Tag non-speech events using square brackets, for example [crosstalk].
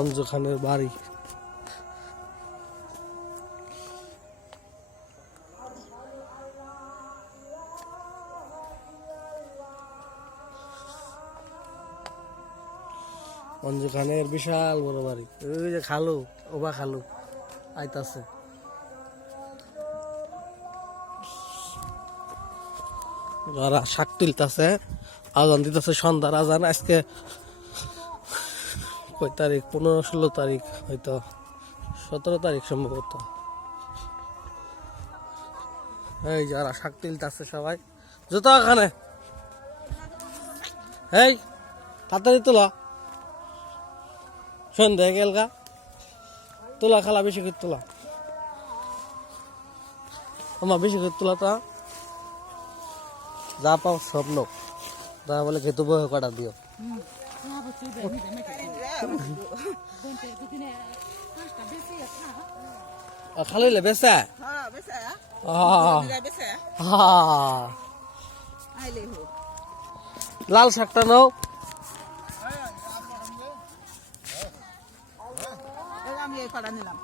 অঞ্জু খানের বাড়ি অঞ্জু খানের বিশাল বড় বাড়ি ওই যে খালু, ওবা খালু, আইতাছে। যারা শাক তুলতেছে, আজান দিতেছে সন্ধ্যার আজান, আজকে কয় তারিখ? পনেরো ষোলো তারিখ হয়তো। সতেরো তারিখ সম্ভবত। এই যারা শাক তুলতেছে সবাই, জুতো ওখানে এই, তাড়াতাড়ি তোলা। সন্ধ্যা গেল গা তোলা খেলা বেশি করে তোলা। আমার বেশি করে তোলা তো। যা পাও স্বপ্ন তা বলে খেতে বই কটা দিও। [laughs] খালি বেচা। লাল শাকটা নাও। আমি এই পাড়া নিলাম।